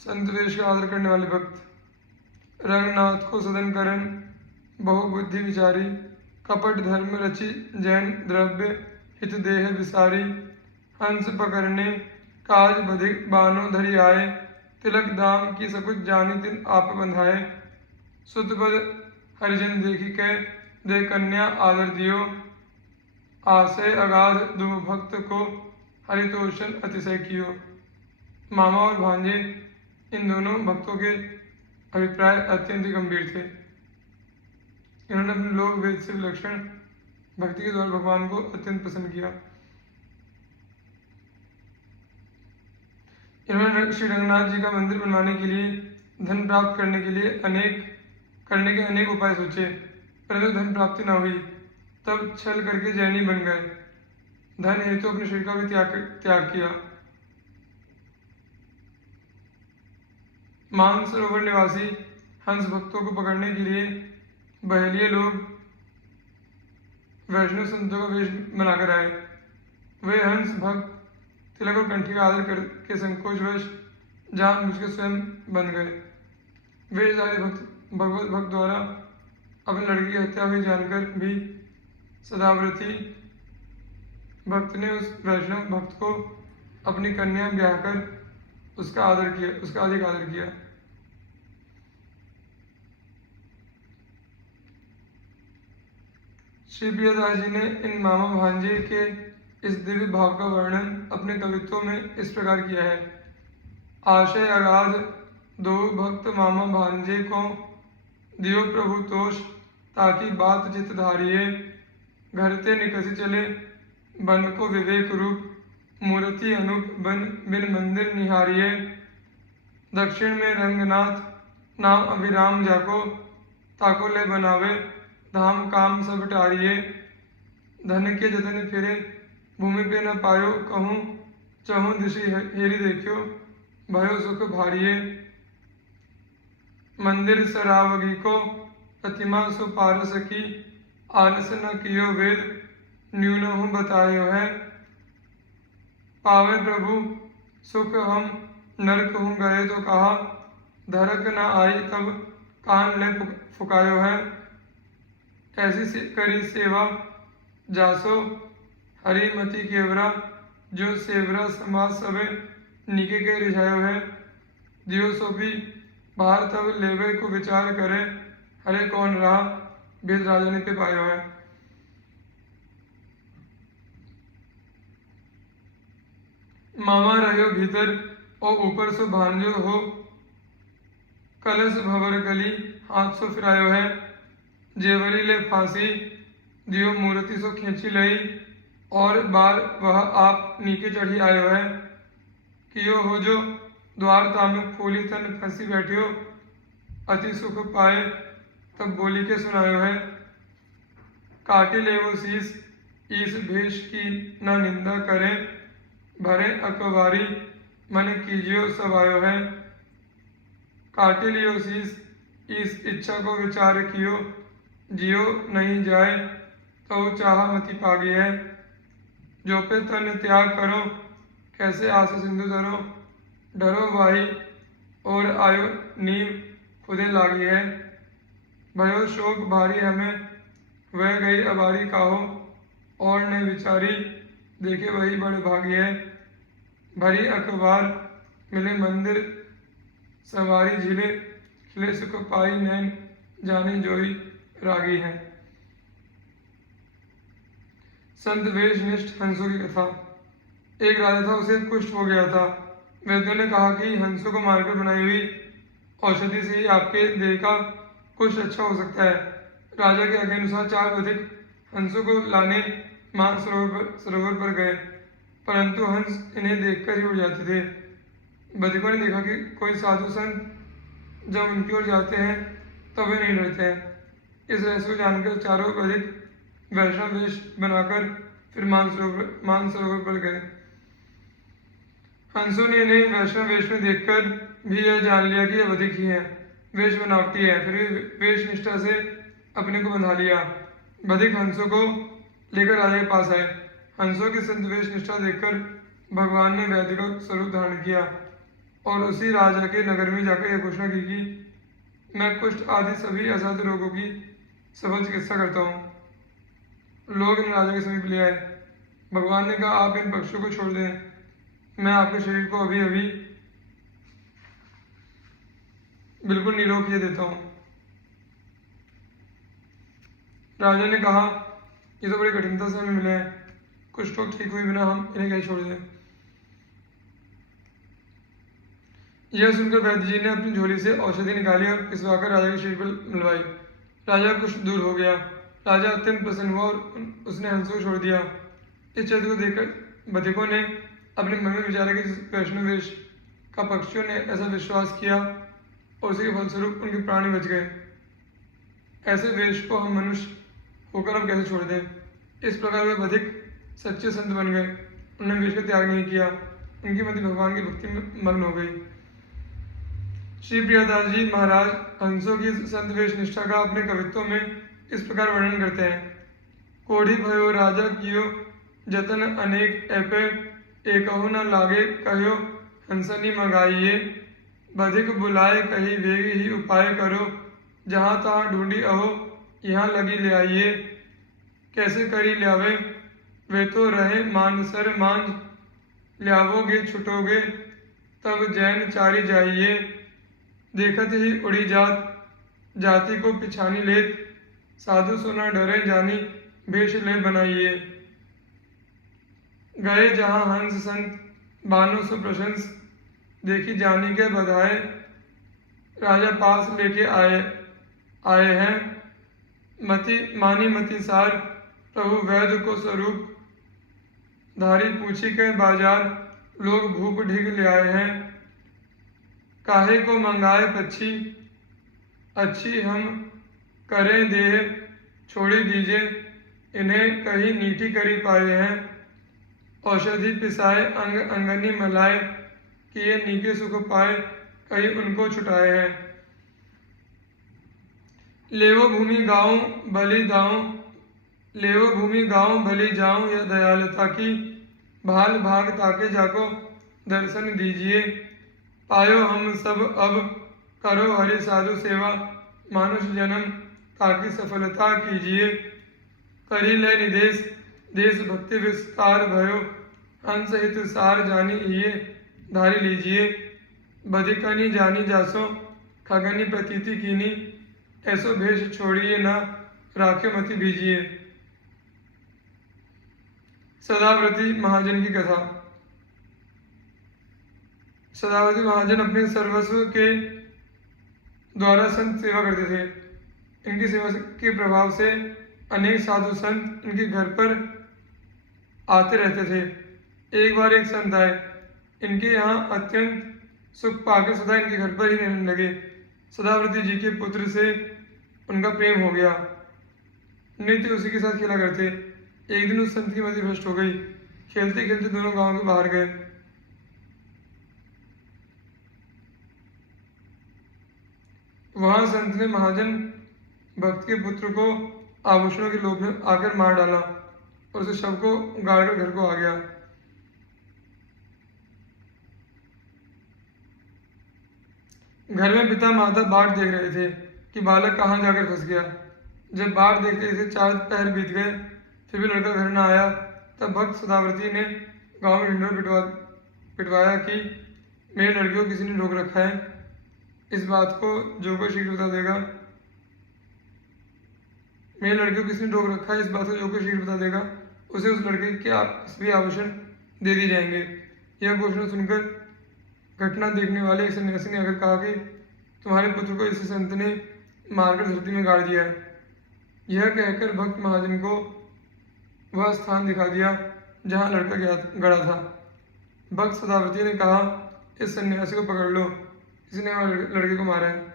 संत वेश का आदर करने वाले भक्त। रंगनाथ को सदन करन बहुबुद्धि विचारी, कपट धर्म रचि जैन द्रव्य हित देह विसारी। हंस पकड़ने काज बधिक बानो धरि आए, तिलक दाम की सकुच जानी तिन आप बंधाए। सुतपद हरिजन देखी कै दे कन्या आदर दियो, आशय अगाध दो भक्त को हरितोषण अतिशय कियो। मामा और भांजे इन दोनों भक्तों के अभिप्राय अत्यंत गंभीर थे। इन्होंने अपने लोक वेद से विलक्षण भक्ति के द्वारा भगवान को अत्यंत पसंद किया। इन्होंने श्री रंगनाथ जी का मंदिर बनवाने के लिए, धन प्राप्त करने के लिए अनेक उपाय सोचे, परंतु धन प्राप्ति न हुई। तब छल करके जैनी बन गए। धन हेतु अपने शरीर का भी त्याग किया। मानसरोवर निवासी हंस भक्तों को पकड़ने के लिए बहेलिए लोग वैष्णव संतों का वेश बनाकर आए। वे हंस भक्त तिलक और कंठी का आदर करके संकोचवश जानबूझकर स्वयं बन गए। वेशधारी भगवत भक्त द्वारा अपनी लड़की की हत्या हुई जानकर भी सदाव्रती भक्त ने उस वैष्णव भक्त को अपनी कन्या ब्याह कर उसका अधिक आदर किया। श्री प्रियदास जी ने इन मामा भांजे के इस दिव्य भाव का वर्णन अपने कवित्वों में इस प्रकार किया है। आशय अगाध दो भक्त मामा भांजे को दियो प्रभु तोष, ताकि बात चित धारिये। घर ते निकसी चले बन को विवेक रूप, मूर्ति अनूप बन बिन मंदिर निहारिये। दक्षिण में रंगनाथ नाम अभिराम जाको, ताको ले बनावे धाम काम सब टारिये। धन के जतन फिरे भूमि पे न पायो कहूँ, चहु दिशि हेरी देखियो भयो सुख भारिये। मंदिर सरावगी को प्रतिमा सो पारस की, आलस न कियो वेद न्यून हूँ बतायो है। पावे प्रभु सुख हम नरक हूँ गए तो कहा, धरक न आई तब कान ले फुकायो है। ऐसी करी सेवा जासो हरिमति केवरा, जो सेवरा समाज सवे निके के रिझायो है। दियो सो भी बाहर तब लेवे को विचार करे, हरे कौन रहा भेद राजा ने पे पायो है। मामा रहो भीतर और ऊपर सो भांजो हो, कलश भवर गली हाथ सो फिरायो है। जेवरी ले फांसी दियो मूर्ति सो खींची लई, और बार वह आप नीचे चढ़ी आयो है। कियो हो जो द्वार तामे फूली तन फंसी बैठियो, अति सुख पाए तब बोली के सुनायो है। काटे ले वो शीस ईस भेष की न निंदा करें, भरे अकबारी मन कीजियो सब आयो है। काटे लियो शीस इस इच्छा को विचार कियो, जियो नहीं जाए तो चाह मति पागी है। जो पे तन त्याग करो कैसे आस सिंधु धरो, डरो भाई और आयो नीव खुदे लागी है। भयो शोक भारी हमें वह गई अबारी काहो, और ने विचारी देखे वही बड़े भागी है। भरी अखबार मिले मंदिर सवारी झिले, खिले सुख पाई नैन जानी जोई रागी है। संत वेशनिष्ठ हंसों की कथा। एक राजा था, उसे कुष्ठ हो गया था। वैद्यों ने कहा कि हंसों को मारकर बनाई हुई औषधि से ही आपके देह का कुष्ठ अच्छा हो सकता है। राजा के आज्ञा अनुसार 4 अधिक हंसों को लाने सरोवर पर गए, परंतु हंस इन्हें देखकर ही उड़ जाते थे। बधिकों ने देखा कि कोई साधु संत जब उनकी ओर जाते हैं तब वे नहीं डरते हैं। इस रहस्य को जानकर चारों अधिक वैष्णव वेश बनाकर फिर मानसरोवर पर गए। हंसों ने इन्हें वैष्णव वेश में देखकर भी यह जान लिया कि यह अधिक ही है, वेश बनावटी है। फिर वेश निष्ठा से अपने को बंधा लिया। बधिक हंसों को लेकर राजा के पास आए। हंसों की संत वेश निष्ठा देखकर भगवान ने वैद्य का स्वरूप धारण किया। और उसी राजा के नगर में जाकर यह घोषणा की कि मैं कुष्ठ आदि सभी असाध्य रोगों की सफल चिकित्सा करता हूँ। लोग इन राजा के समीप ले आए। भगवान ने कहा, आप इन पक्षियों को छोड़ दें, मैं आपके शरीर को अभी अभी बिल्कुल निरोग किए देता हूँ। राजा ने कहा, ये तो बड़ी कठिनता से हमें मिले हैं, कुछ लोग ठीक हुए बिना हम इन्हें कैसे छोड़ दें। यह सुनकर वैद्य जी ने अपनी झोली से औषधि निकाली और पिसवाकर राजा के शरीर पर मिलवाई। राजा कुछ दूर हो गया। राजा अत्यंत प्रसन्न हुआ और उसने हंस को छोड़ दिया। इस चित्र को देखकर बधिकों ने अपने मन में विचारा कि वैष्णव वेश का पक्षियों ने ऐसा विश्वास किया और उसी के फलस्वरूप उनके प्राण बच गए। ऐसे वेश को हम मनुष्य होकर अब कैसे छोड़ दें। इस प्रकार वे बधिक सच्चे संत बन गए। उन्होंने वेश का त्याग नहीं किया। उनकी मति भगवान की भक्ति में मग्न हो गई। श्री प्रियदास जी महाराज हंसों की संत वेश निष्ठा का अपने कवित्वों में इस प्रकार वर्णन करते हैं। कोढ़ी भयो राजा कियो जतन अनेक ऐपे एकहु न लागे कहो हंसनी मगाइए बधिक बुलाए कही वेग ही उपाय करो जहाँ तहाँ ढूंढी अहो यहाँ लगी ले आइए कैसे करी ल्यावे वे तो रहे मानसर मांझ ल्यावोगे छुटोगे तब जैन चारी जाइए देखत ही उड़ी जाति को पिछानी लेत साधु सुना डरे जानी भेष ले बनाइए गए जहाँ हंस संत बानो सो प्रशंस देखी जानी के बधाए राजा पास लेके आए हैं मति मति सार प्रभु वैद्य को स्वरूप धारी पूछी के बाजार लोग भूप ढीग ले आए हैं काहे को मंगाए पक्षी अच्छी हम करें देह छोड़ी दीजिए इन्हें कहीं नीठी करी पाए हैं औषधि पिसाए अंग अंगनी मलाए किए नीके सुख पाए कहीं उनको छुटाए हैं लेवो भूमि गाँव भली दाऊं लेवो भूमि गाँव भली जाऊं या दयालुता की भाल भाग ताके जाको दर्शन दीजिए पायो हम सब अब करो हरि साधु सेवा मानुष जन्म ताकि सफलता कीजिए करी ले निदेश देश भक्ति विस्तार भयो हंस हित सार जानी ये धारी लीजिए बधिकनी जानी जासो खगनी प्रतीति कीनी ऐसो भेष छोड़िए ना राखे मति भीजिए। सदाव्रती महाजन की कथा। सदाव्रती महाजन अपने सर्वस्व के द्वारा संत सेवा करते थे। इनकी सेवा के प्रभाव से अनेक साधु संत इनके घर पर आते रहते थे। एक बार एक संत आए। इनके यहाँ अत्यंत सुख पाकर सदा इनके घर पर ही रहने लगे। सदाव्रती जी के पुत्र से उनका प्रेम हो गया। नित्य उसी के साथ खेला करते। एक दिन उस संत की मति भ्रष्ट हो गई। खेलते खेलते दोनों गांव के बाहर गए। वहां संत ने महाजन भक्त के पुत्र को आभूषणों के लोभ में आकर मार डाला और उसे शव को गाड़कर घर को आ गया। घर में पिता माता बाट देख रहे थे कि बालक कहाँ जाकर फंस गया। जब बाट देखते थे 4 पहर बीत गए फिर भी लड़का घर न आया। तब भक्त सदाव्रती ने गांव में ढिंढोरा पिटवाया कि मेरे लड़के को किसी ने रोक रखा है। इस बात को जो कोई शीघ्र बता देगा मेरे लड़के को किसने रोक रखा है इस बात को जो कोई शीघ्र बता देगा उसे उस लड़के के सभी आभूषण दे दिए जाएंगे। यह घोषणा सुनकर घटना देखने वाले एक सन्यासी ने आकर कहा कि तुम्हारे पुत्र को इस संत ने मारकर धरती में गाड़ दिया है। यह कहकर भक्त महाजन को वह स्थान दिखा दिया जहाँ लड़का गड़ा था। भक्त सदाव्रती ने कहा इस सन्यासी को पकड़ लो, इसने लड़के को मारा है।